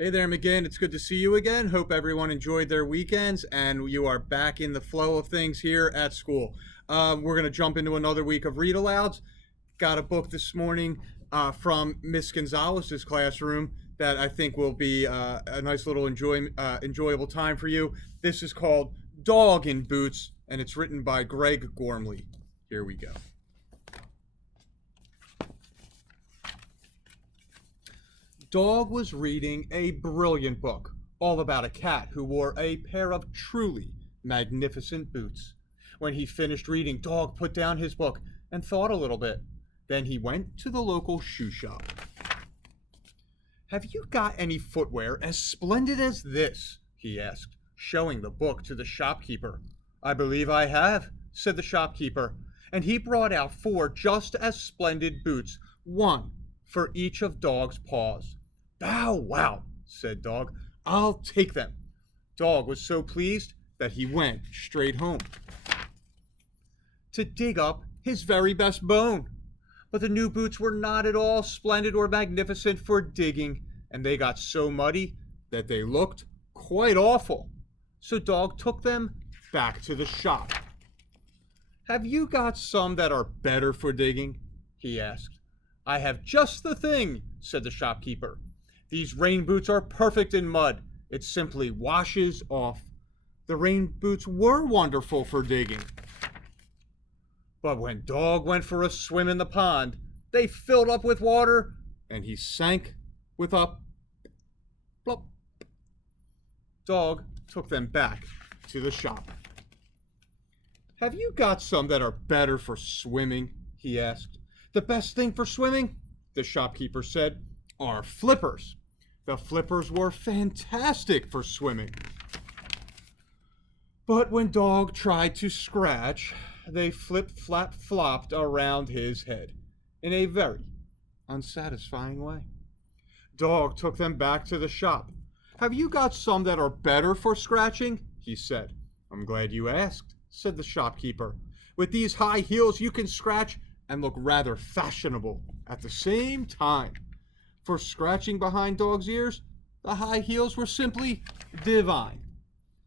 Hey there, McGinn. It's good to see you again. Hope everyone enjoyed their weekends and you are back in the flow of things here at school. We're going to jump into another week of read alouds. Got a book this morning from Miss Gonzalez's classroom that I think will be a nice little enjoyable time for you. This is called Dog in Boots, and it's written by Greg Gormley. Here we go. Dog was reading a brilliant book, all about a cat who wore a pair of truly magnificent boots. When he finished reading, Dog put down his book and thought a little bit. Then he went to the local shoe shop. "Have you got any footwear as splendid as this?" he asked, showing the book to the shopkeeper. "I believe I have," said the shopkeeper, and he brought out 4 just as splendid boots, one for each of Dog's paws. "Bow wow," said Dog. "I'll take them." Dog was so pleased that he went straight home to dig up his very best bone. But the new boots were not at all splendid or magnificent for digging, and they got so muddy that they looked quite awful. So Dog took them back to the shop. "Have you got some that are better for digging?" he asked. "I have just the thing," said the shopkeeper. "These rain boots are perfect in mud. It simply washes off." The rain boots were wonderful for digging. But when Dog went for a swim in the pond, they filled up with water, and he sank with a plop. Dog took them back to the shop. "Have you got some that are better for swimming?" he asked. "The best thing for swimming," the shopkeeper said, "are flippers." The flippers were fantastic for swimming. But when Dog tried to scratch, they flip-flap-flopped around his head in a very unsatisfying way. Dog took them back to the shop. "Have you got some that are better for scratching?" he said. "I'm glad you asked," said the shopkeeper. "With these high heels you can scratch and look rather fashionable at the same time." For scratching behind Dog's ears, the high heels were simply divine.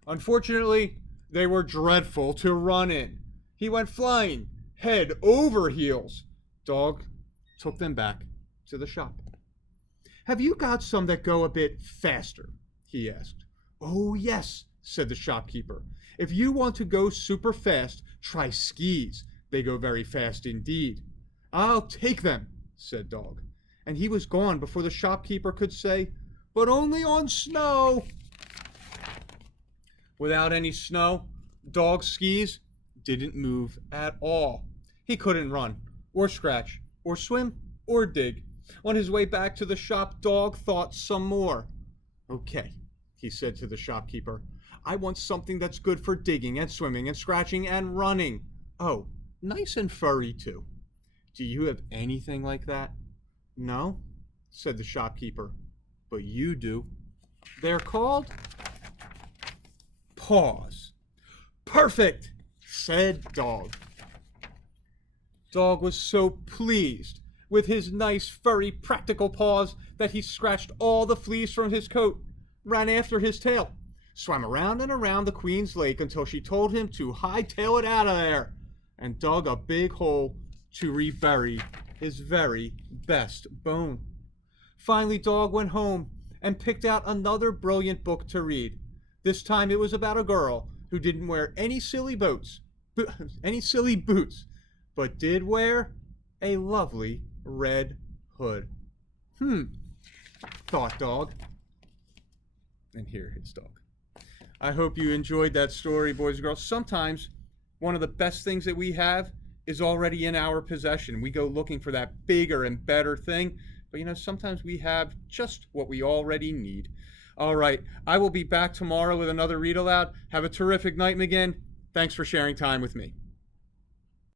Unfortunately, they were dreadful to run in. He went flying, head over heels. Dog took them back to the shop. "Have you got some that go a bit faster?" he asked. "Oh, yes," said the shopkeeper. "If you want to go super fast, try skis. They go very fast indeed." "I'll take them," said Dog. And he was gone before the shopkeeper could say, "But only on snow." Without any snow, Dog's skis didn't move at all. He couldn't run, or scratch, or swim, or dig. On his way back to the shop, Dog thought some more. "Okay," he said to the shopkeeper, "I want something that's good for digging and swimming and scratching and running. Oh, nice and furry too. Do you have anything like that?" "No," said the shopkeeper, "but you do. They're called paws." "Perfect," said Dog. Dog was so pleased with his nice, furry, practical paws that he scratched all the fleas from his coat, ran after his tail, swam around and around the Queen's Lake until she told him to hightail it out of there, and dug a big hole to rebury his very best bone. Finally, Dog went home and picked out another brilliant book to read. This time it was about a girl who didn't wear any silly boots, but did wear a lovely red hood. Thought Dog. And here is Dog. I hope you enjoyed that story, boys and girls. Sometimes one of the best things that we have is already in our possession. We go looking for that bigger and better thing, but sometimes we have just what we already need. All right, I will be back tomorrow with another read aloud. Have a terrific night, McGinn. Thanks for sharing time with me.